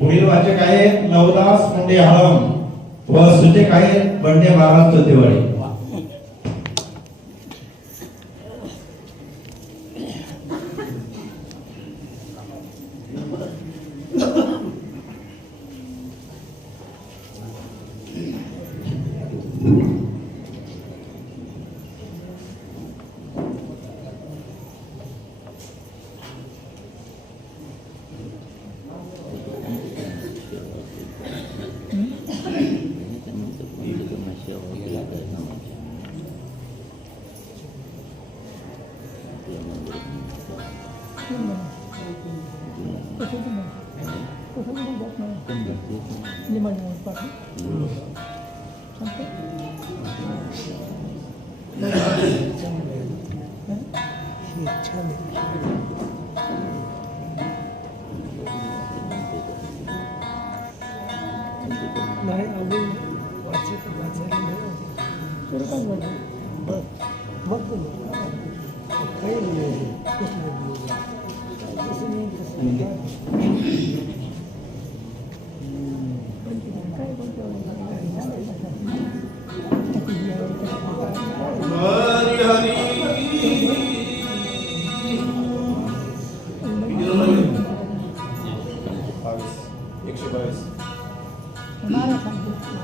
पुढील वाचक आहेत नवदास मुंडे हळम व सूचक आहेत बंडे महाराज चोतेवाडी.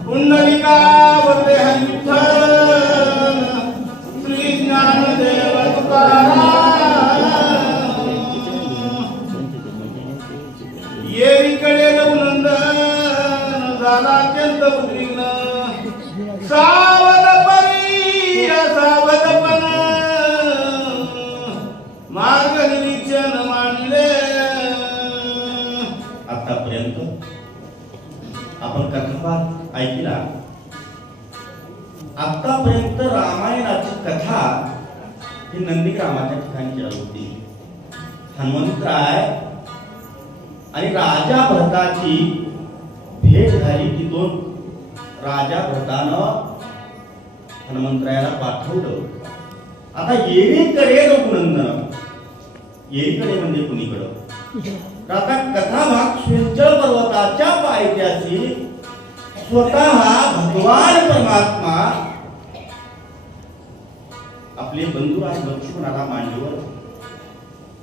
पुंडलिका वरदे हरी विठ्ठल श्री ज्ञानदेव तुकाराम येईकडे रघुनंदन झाला अत्यंत उद्विग्न सावध परी असावधपण मार्ग निरीक्षण मांडले. आतापर्यंत आपण कथापाठ ऐकला. आतापर्यंत रामायणाची कथा ही नंदीग्रामाच्या ठिकाणी केली होती. हनुमंतराय आणि राजा भरताची भेट झाली. तिथून राजा भरतानं हनुमंतरायाला पाठवलं. आता येईकडे रघुनंदन, येईकडे म्हणजे कुणीकडं? आता कथा भाग श्वेंचळ पर्वताच्या पायथ्याशी स्वतः भगवान परमात्मा आपले बंधुराज लक्ष्मणाला मांडीवर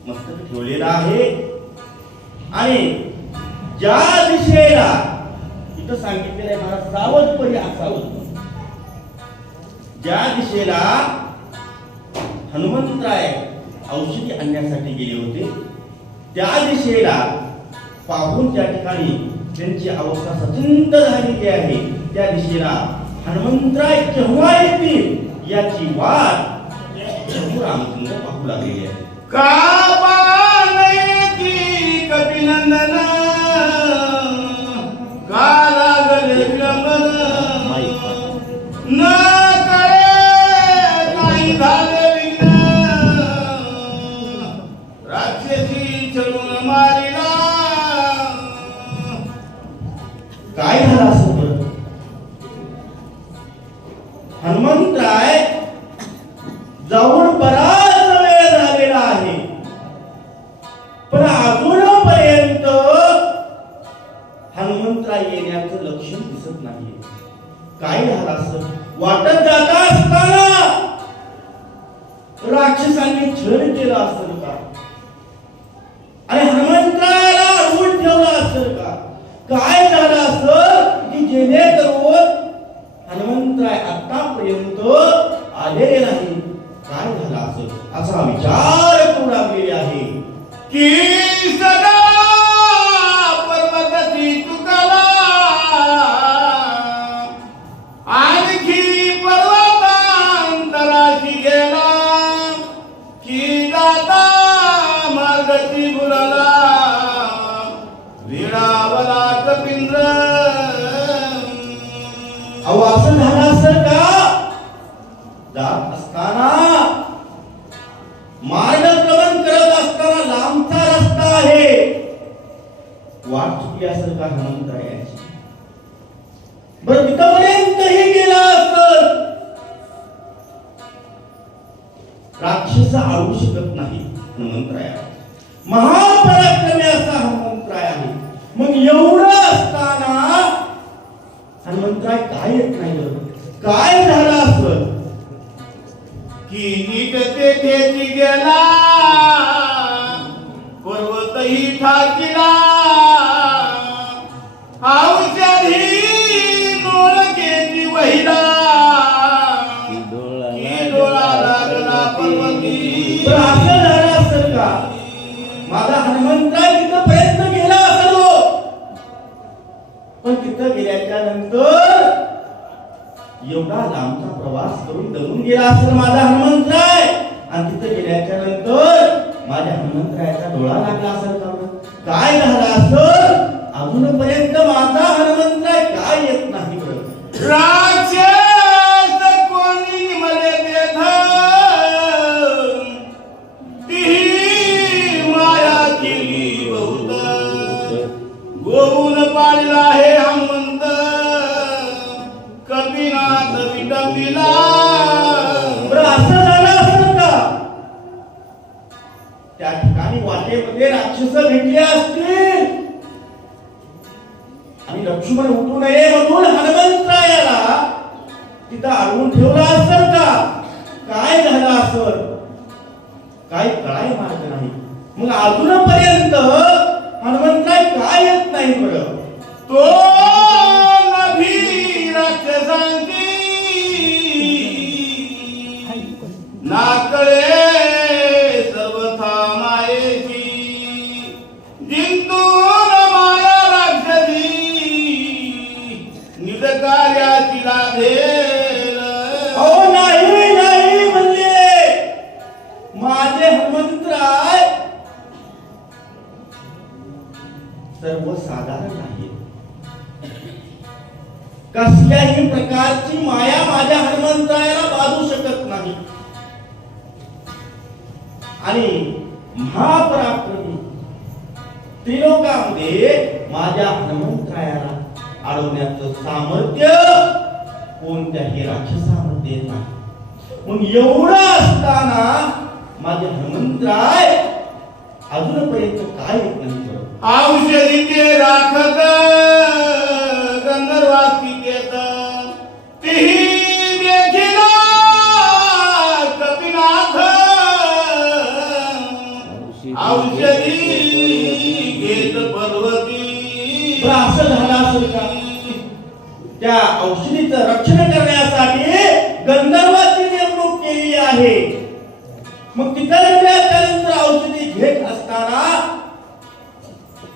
मस्तक ठेवलेला आहे. आणि ज्या दिशेला इथं सांगितलेलं आहे मला सावधपणे असावं, ज्या दिशेला हनुमंतराय औषधी आणण्यासाठी गेले होते त्या दिशेला पाहून त्या ठिकाणी त्यांची अवस्था सचिंत झालेली आहे. त्या दिशेला हनुमंतराय केव्हा येतील याची वाट रामचंद्र पाहू लागलेली आहे. का पाहण्याची कपिनंदन का लागले विलंबन न कळे काही झाले विघ्न राक्षसी चलून मारिला. काय झालं असं? हनुमंतराय जाऊन बराच वेळ झालेला आहे पण अजूनपर्यंत हनुमंतराय येण्याचं लक्षण दिसत नाही. काय झालं असं? वाटत जाता असताना राक्षसांनी छळ केला असेल का? आणि हनुमंतरायाला अडवून ठेवला असेल का? काय झालं असं की जेणेकरून हनुमंतराय आतापर्यंत आलेले नाही? काय झालं असं असा विचार करू लागलेले आहे की सदा पर्वताची तुकाला आणखी पर्वतांतराशी गेला की दाता मार्गची बुडाला विडावला कपिंद्र. अहो असं झालं असेल का? जात असताना मार्गक्रमण करत असताना लांबचा रस्ता आहे, वाट चुकली असेल का हनुमंतरायाची? बरं तिथपर्यंतही गेला असेल राक्षस आळू शकत नाही हनुमंतराया. महापराक्रमी असा हनुमंतराय आहे. मग एवढं असताना हनुमंतराय काय येत नाही बरं? काय झालं असं की नीट तेथेची गेला पर्वतही ठाकिला औषधी डोळकेची वहिला की डोळा लागला पर्वती. पण असं झालं असेल का? माझा हनुमंतराय तिथं प्रयत्न केला असेल हो. पण तिथं गेल्याच्या नंतर एवढा लांबचा प्रवास करून दमून गेला असेल माझा हनुमंतराय. आणि तिथं गेल्याच्या नंतर माझ्या हनुमंतरायाचा डोळा लागला असेल का? काय झालं असेल? अजूनपर्यंत माझा हनुमंतराय काय येत नाही बरं? राक्षस कोणी मले देध ती माया केली बहुत गोवून पाळला हे हनुमंत कपिनाथ विटंबिला. बरं असं झालं असेल का? त्या ठिकाणी वाटेमध्ये राक्षस भेटले असतील आणि लक्ष्मण उठू नये म्हणून हनुमंतरायाला तिथं अडवून ठेवला असेल का? काय झालं असेल? काय कळाय मार्ग नाही. मग अजूनपर्यंत हनुमंतराय काय येत नाही बरं? तो नभी राक्षसांची नाकळे सर्वथा मायेची जिंतून माया राक्षसी निज कार्याची लाभेल. अहो नाही नाही म्हणले माझे हनुमंतराय सर्वसाधारण आहे. कसल्याही प्रकारची माया माझ्या हनुमंतरायाला बाधू शकत नाही. आणि महापराक्रमी त्रिलोकामध्ये माझ्या हनुमंतरायाला अडवण्याचं सामर्थ्य कोणत्याही राक्षसामध्ये नाही. मग एवढं असताना माझे हनुमंतराय अजूनपर्यंत काय येत नाही बरं? औषधी ते राखत गंधर्वासी देत तीही देखिला कपिनाथ औषधी घेत पर्वती. बरं असं झालं असेल का? त्या औषधीचं रक्षण करण्यासाठी गंधर्वाची नेमणूक केली आहे. मग तिथं गेल्यानंतर औषधी घेत असताना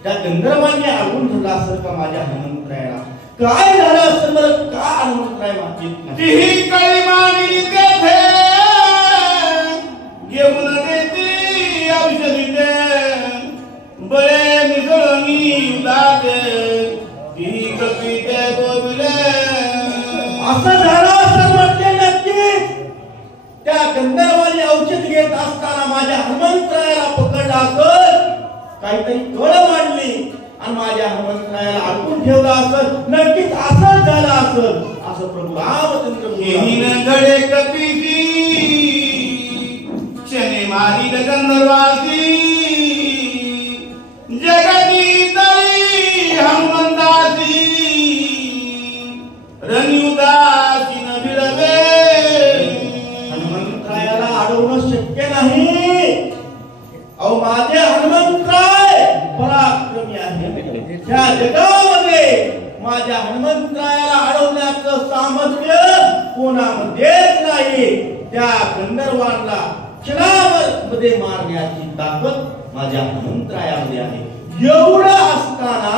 त्या गंधर्वांनी अडवून धरला असेल का माझ्या हनुमंतरायाला? काय झालं असेल बरं? का हनुमंतराय मागित नाही? तीही कळीमानी तेथे घेऊन देती औषधी ते बळे मिसळणी लागे तीही कपी ते गोविले. असं झालं असं म्हटले नक्कीच. त्या गंधर्वाने औषध घेत असताना माझ्या हनुमंतरायाला पकडला असेल, काहीतरी कळ मांडली आणि माझ्या हनुमंतरायाला अडकून ठेवला असेल. नक्कीच असं झालं असेल असं प्रभू रामचंद्र हिन गडे कपीची शने मारी गंधर्वासी जगती तरी हनुमंतासी रणयुदासी न भिडवे. हनुमंतरायाला अडवणं शक्य नाही. अहो माझे हनुमंतराय पराक्रमी आहे. त्या जगामध्ये माझ्या हनुमंतरायाला अडवण्याचं सामर्थ्य कोणामध्येच नाही. त्या गंधर्वांना क्षणावर मध्ये मारण्याची ताकद माझ्या हनुमंतरायामध्ये आहे. एवढं असताना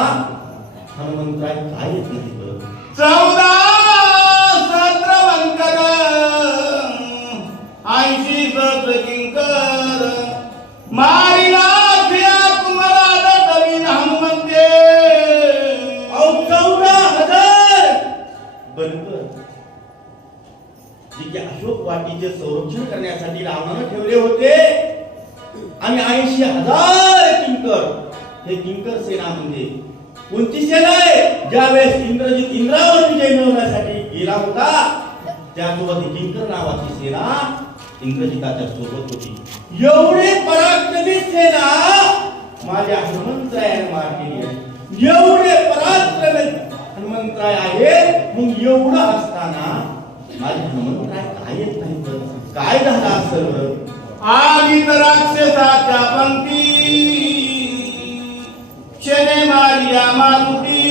हनुमंतराय काय येत नाही बरं? 14 सहस्र वंकर 80 सहस्र किंकर मारिला फिया कुमारा दवीन हनुमंते. अहो 14,000 बनकर जे अशोक वाटीचे संरक्षण करण्यासाठी रावणाने ठेवले होते आणि 80,000 किंकर. हे किंकर सेना म्हणजे कोणती सेना आहे? ज्यावेळेस इंद्रजित इंद्रावर विजय मिळवण्यासाठी गेला होता त्यासोबत किंकर नावाची सेना इंद्रजिताच्या सोबत होती. एवढे पराक्रमी सेना माझ्या हनुमंतरायाने मार केली आहे. एवढे पराक्रमी हनुमंतराय आहेत. मग एवढं असताना माझे हनुमंतराय काय येत नाही तर काय झालं असेल? आगीत राक्षसाच्या पंक्ती क्षणे मारिया मारुती.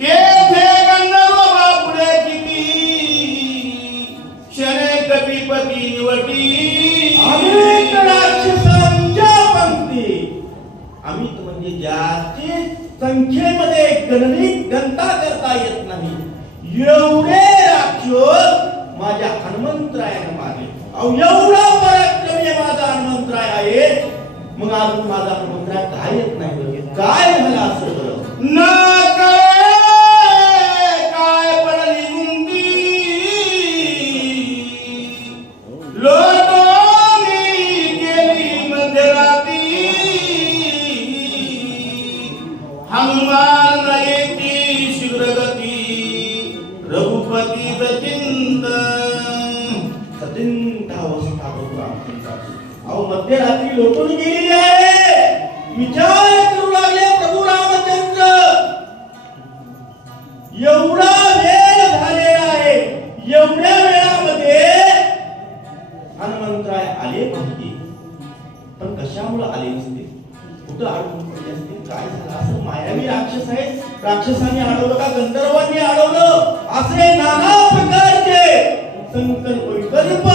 तेथे गंधर्व बापुडे किती क्षणे कपिपती निवटी. अमित राक्षसांच्या पंक्ती. अमित म्हणजे ज्याची संख्येमध्ये गणता करता येत नाही एवढे राक्षस माझ्या हनुमंतरायाने मारले. एवढा पराक्रमी माझा हनुमंतराय आहे. मग अजून माझा हनुमंतराय काय येत नाही? काय झालं असं बरं? न काय पडली गुंती लोटोनी गेली मध्यराती. हनुमान येती शीघ्रगती रघुपती अवस्था बघू रामचंद्राची. मध्यरात्री लोटून गेलेली आहे. विचार करू लागले प्रभू रामचंद्र. एवढा वेळ झालेला आहे. एवढ्या वेळामध्ये हनुमंतराय आले पाहिजे. पण कशामुळे आले नसते? कुठं अडकून पडले असते? काय झालं असं? मायावी राक्षस आहेत. राक्षसांनी अडवलं का गंधर्वांनी अडवलं? असे नाना प्रकारचे संकल्प विकल्प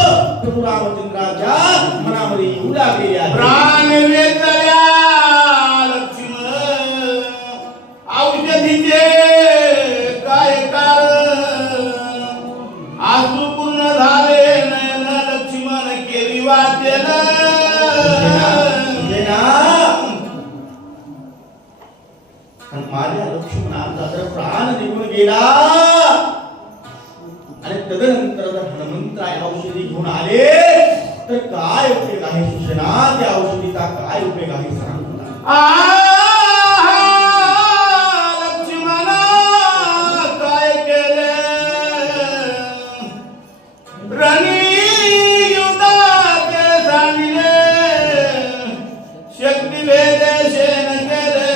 प्रभू रामचंद्राच्या मनामध्ये येऊ लागलेले आहेत. प्राण वेचल्या लक्ष्मण औषधीचे काय कारण. आसू पूर्ण झाले नयन लक्ष्मण केली वाचन. माझ्या लक्ष्मणाचा जर प्राण निघून गेला आणि तदनंतर जर हनुमंतराय औषधी घेऊन आले तर काय उपयोग आहे सुशेना? त्या औषधीचा काय उपयोग आहे सांग मला. लक्ष्मणा काय केले रणी युद्धाचे सांगिले शक्ती भेदेशे न केले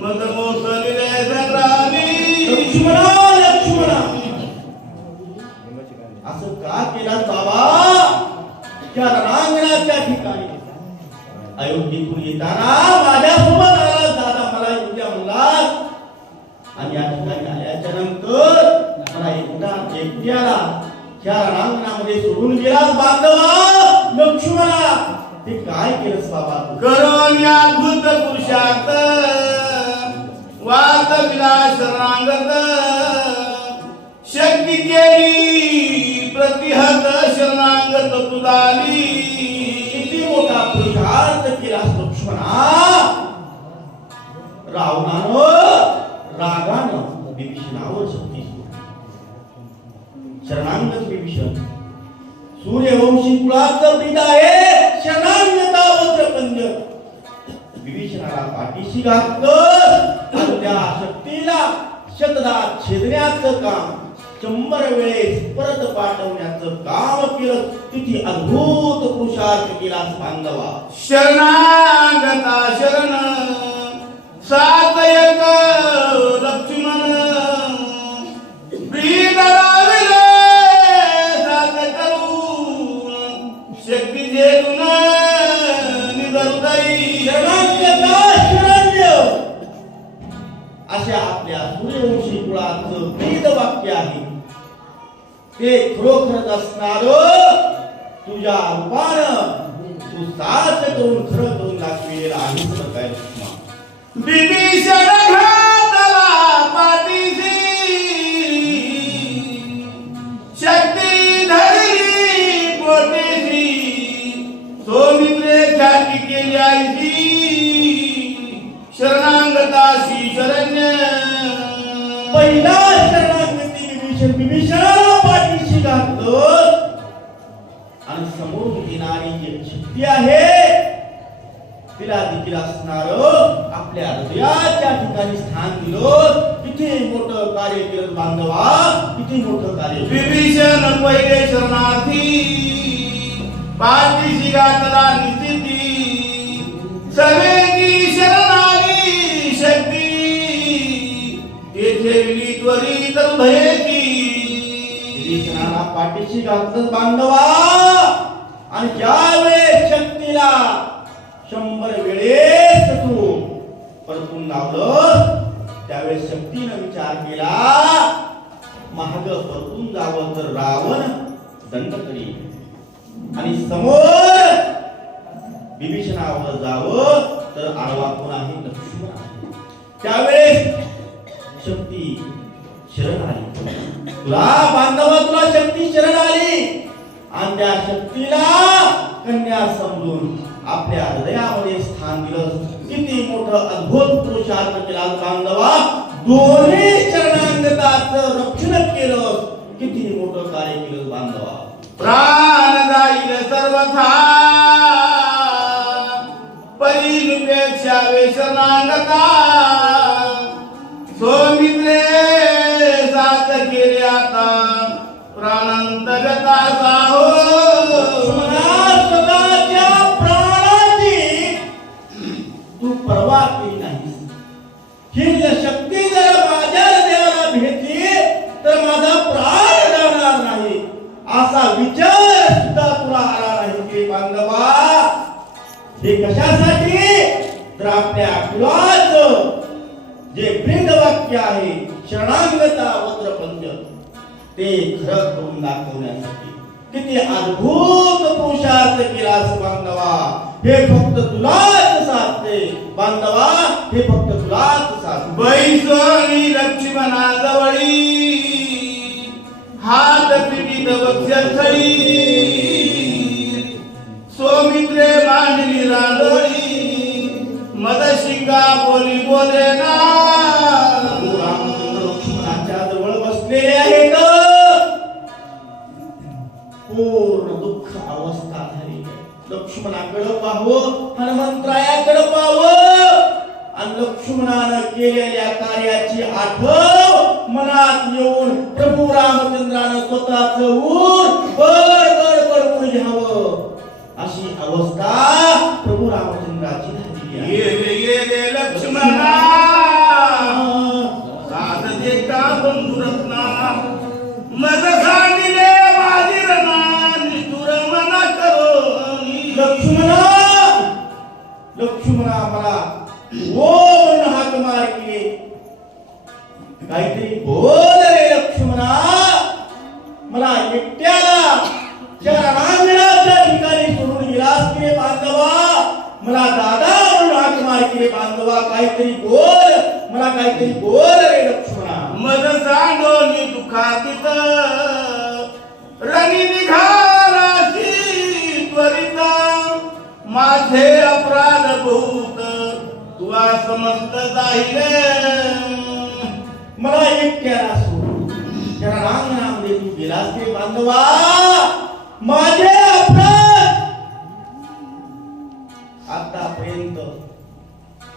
मग मोसलिले संग्रामी. लक्ष्मणा असं का केलं बाबा? त्या रणांगणाच्या ठिकाणी अयोध्येतून येताना माझ्यासोबत आला दादा. मला येऊया म्हणला आणि या ठिकाणी आल्याच्या नंतर मला एकट्याला त्या रणांगणामध्ये सोडून गेलास बांधवा. लक्ष्मणा ते काय केलंस बाबा? करून या भूत पुरुषात वात विलास रांगत शक्ती केली प्रतिहत शरणांगत तुदाली. किती मोठा पुरुषार्थ केलास लक्ष्मणा. रागानं विभीषणावर शक्ती शरणांगत विभीषण सूर्यवंशी कुळाचं ब्रीद आहे. शरणांगता वज्रपंज विभीषणाला पाठीशी घातलं. त्या शक्तीला शतदा छेदण्याचं काम 100 वेळेस परत पाठवण्याचं काम केलं. किती अद्भुत पुरुषार्थ केला बांधवा. शरणागता शरण सात एक लक्ष्मण ब्रीद लाविले सात करून शक्ती जेलून निदरुदयी. शरणागता शरण्य अशा आपल्या सूर्यवंशी कुळाचं ब्रीद वाक्य आहे. ते खरोखरच असणार तुझ्या रूपानं तू साथ करून खरं करून दाखविलेला आहेस काय लक्ष्मण. विभीषण घातला पाठीशी शक्ती धरली पोटीशी सौमित्रे ख्याती केली आईची शरणांगताशी शरण्य. पहिला शरणागती विभीषणाला पाठीशी घातलं आणि समोर येणारी जी शक्ती आहे तिला देखील असणार आपल्या हृदयाच्या ठिकाणी स्थान दिलं. किती मोठं कार्य केलं बांधवा, किती मोठं कार्य. विभीषण पहिले शरणार्थी, पाठीशी घातला निस्थिती, सर्वेची शरण आली शक्ती, तेथे विली त्वरित भयेची. विभीषणाला पाठीशी घातलं बांधवा, आणि ज्यावेळेस शक्तीला 100 वेळेस तू परतून लावलं, त्यावेळेस शक्तीनं विचार केला महाग परतून जावं तर रावण दंड करी, आणि समोर विभीषणावर जावं तर आडवा कोण आहे, लक्ष्मण आहे. त्यावेळेस शक्ती शरण आली. तुला बांधवा, तुला शक्ती शरण आली, आणि त्या शक्तीला कन्या समजून आपल्या हृदयामध्ये स्थान दिलं. किती मोठं अद्भुत पुरुषार्थ केला बांधवा. दोन्ही शरणागताचं रक्षण केलं. किती मोठं कार्य केलं बांधवा. प्राण जाईल सर्वथा, परीपेक्षा वेशनागता, सौमित्रे साथ केले आता, प्राणांतगता साहो. स्वतःच्या प्राणाची तू पर्वा केली नाही. ही शक्ती जर माझ्या देवाला भेटली तर माझा प्राण जाणार नाही, असा विचार सुद्धा तुला आला नाही की बांधवा. हे कशासाठी? तर आपल्या कुलाचं जे ब्रीद वाक्य आहे शरणागता वज्रपंच, ते खरं करून दाखवण्यासाठी किती अद्भुत पुरुषार्थ केलास बांधवा. हे फक्त तुलाच साधते बांधवा, हे फक्त तुलाच साधते. बैसोनी लक्ष्मणाजवळी, हात पिटीत वक्षस्थळी, सौमित्रे मांडली रांगोळी, मदशिका बोली बोले ना. रामचंद्र लक्ष्मणाच्या जवळ बसलेले आहेत. पूर्ण दुःख अवस्था झाली. लक्ष्मणाकडे पाहावं, हनुमंतरायाकडे पाहावं, आणि लक्ष्मणानं केलेल्या कार्याची आठव मनात येऊन प्रभू रामचंद्रानं स्वतःच ऊर बड करून घ्यावं, अशी अवस्था प्रभू रामचंद्राची झालेली आहे. ये लक्ष्मणा, साधते का बंधुरत्ना, मज सांडिले बाजीरना, निष्ठुर मना करो. लक्ष्मणा मला ओ म्हणून हाक मार केली. काहीतरी बोल रे लक्ष्मणा. मला एकट्याला रणांगणाच्या ठिकाणी सोडून गेलास की रे बांधवा. मला दादा म्हणून हाक मार केली बांधवा. काहीतरी बोल, मला काहीतरी बोल रे लक्ष्मणा. मज सांडोनी दुखातीत, रणी निघालाशी त्वरित, माझे अपराध बहुत तुला समजत जाईल. मला एकट्याला सोडून त्या रणांगणामध्ये तू गेलास की रे बांधवा. माझे अपराध आतापर्यंत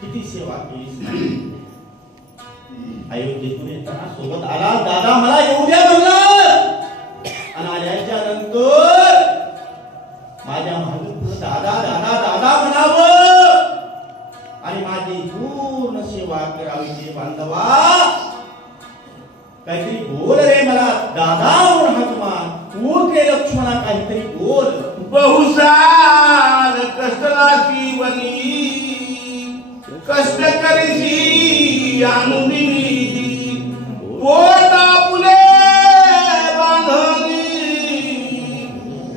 किती सेवा केलीस. अयोध्येतून येताना सोबत आला, दादा मला येऊ द्या म्हणला, आणि आल्याच्या नंतर माझ्या मागे दादा दादा दादा म्हणावं आणि माझी पूर्ण सेवा करावी. ते बांधवा काहीतरी बोल रे, मला दादा म्हणून हाक मार. उठ रे लक्ष्मणा, काहीतरी बोल. बहुसार कष्टलासी बनी, कष्ट करीसी आनुदिनी, पोटा पुले बांधणी,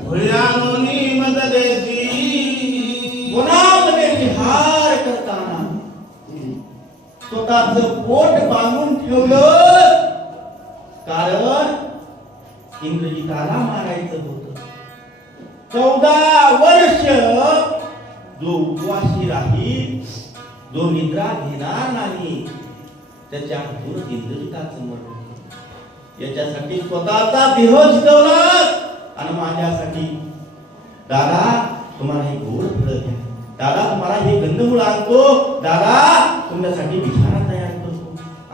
भुयानुनी मददेसी. वनामध्ये विहार करताना स्वतःच पोट बांधून ठेवलं, कारण इंद्रजिताला मारायचं होतं. 14 वर्ष जो उपवासी राहील, जो निद्रा घेणार नाही, त्याच्या हातून इंद्रजिताचं मरण होतं. याच्यासाठी स्वतःचा देह झिजवला, आणि माझ्यासाठी दादा तुम्हाला हे गोड फळं द्या, दादा तुम्हाला हे गंधमूळ आणतो, दादा तुमच्यासाठी बिछाना तयार करतो,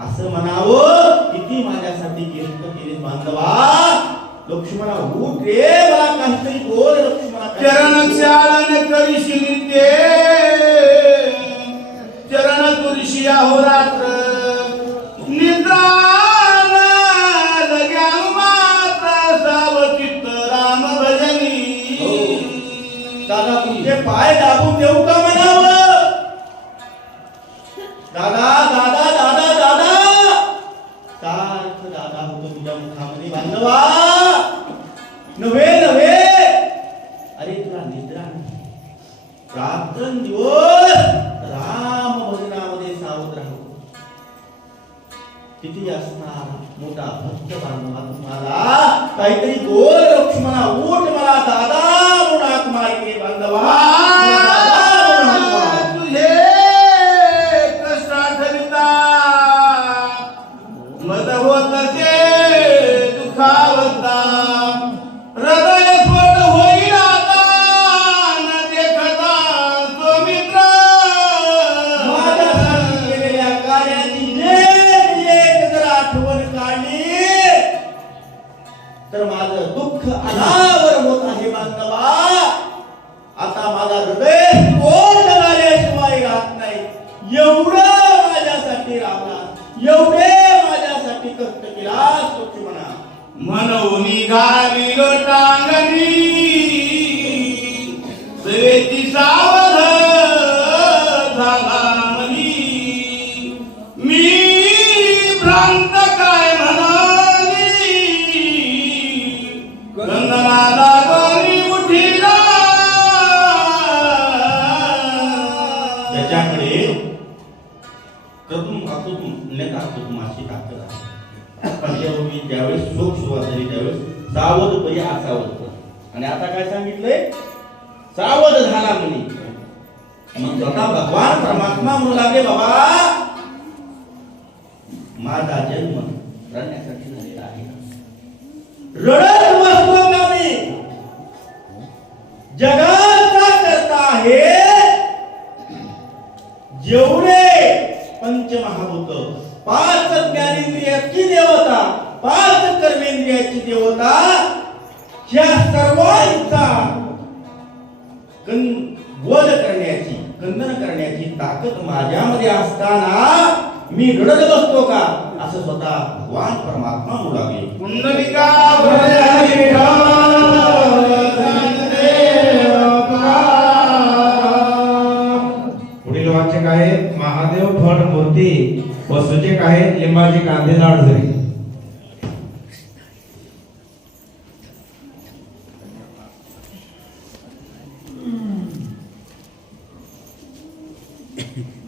असं असं म्हणावं किती माझ्यासाठी कष्ट केले बांधवा. लक्ष्मणा उठ रे, मला काहीतरी बोल लक्ष्मणा. चरण चालन करीशी ते चरण तुळशी अहोरात्र निद्रा लग्यान मात्र सावचित्त राम भजनी. दादा तुमचे पाय दाबून देऊ का म्हणावं. दादा दादा दादा दादा सारखं दादा होतो तुझ्या मुखामध्ये बांधवा. नव्हे नव्हे, अरे तुला निद्रा नाही. रात्रंदिवस राम भजनामध्ये सावध राहू. किती असणार मोठा भक्त बांधवा तुम्हाला. काहीतरी बोल लक्ष्मणा, उठ मला दादा म्हणून हाक मारके बांधवा. तुझे कष्ट आठविता मद होत ते दुखावता. हृदय स्फोट होईल आता न देखता तो मित्र. माझ्यासाठी केलेल्या कार्याची एक जर आठवण काढली तर माझं दुःख अनावर होत आहे बांधवा. आता माझा हृदय स्फोट झाल्याशिवाय राहत नाही. एवढं माझ्यासाठी राहला, एवढे माझ्यासाठी कष्ट केलास लक्ष्मणा. म्हणून घाली टांगणी सेवेची सावध झाला मनी. मी भ्रांत काय म्हणाली गंधनाला गणी उठीला. त्याच्याकडे अशी ताकद आहे. पण ज्यावेळेस शोक सुरुवात झाली त्यावेळेस सावध परी असावध. आणि आता काय सांगितलंय, सावध झाला म्हणे. मग स्वतः भगवान परमात्मा म्हणू लागले, बाबा माझा जन्म रडण्यासाठी झालेला आहे. रडत बसतो का मी. जगाचा करता आहे. जेवढे पंचमहाभूत, 5 ज्ञानेंद्रियाची देवता, 5 कर्मेंद्रियाची देवता, ह्या सर्वांचा वध करण्याची, खंडन करण्याची ताकद माझ्यामध्ये असताना मी रडत बसतो का, असं स्वतः भगवान परमात्मा म्हणू लागले. पुंडलिका पुढील वाचक आहे महादेव फड मूर्ती व सूचक आहे लिंबाची कांदे लाडझरी. Thank you.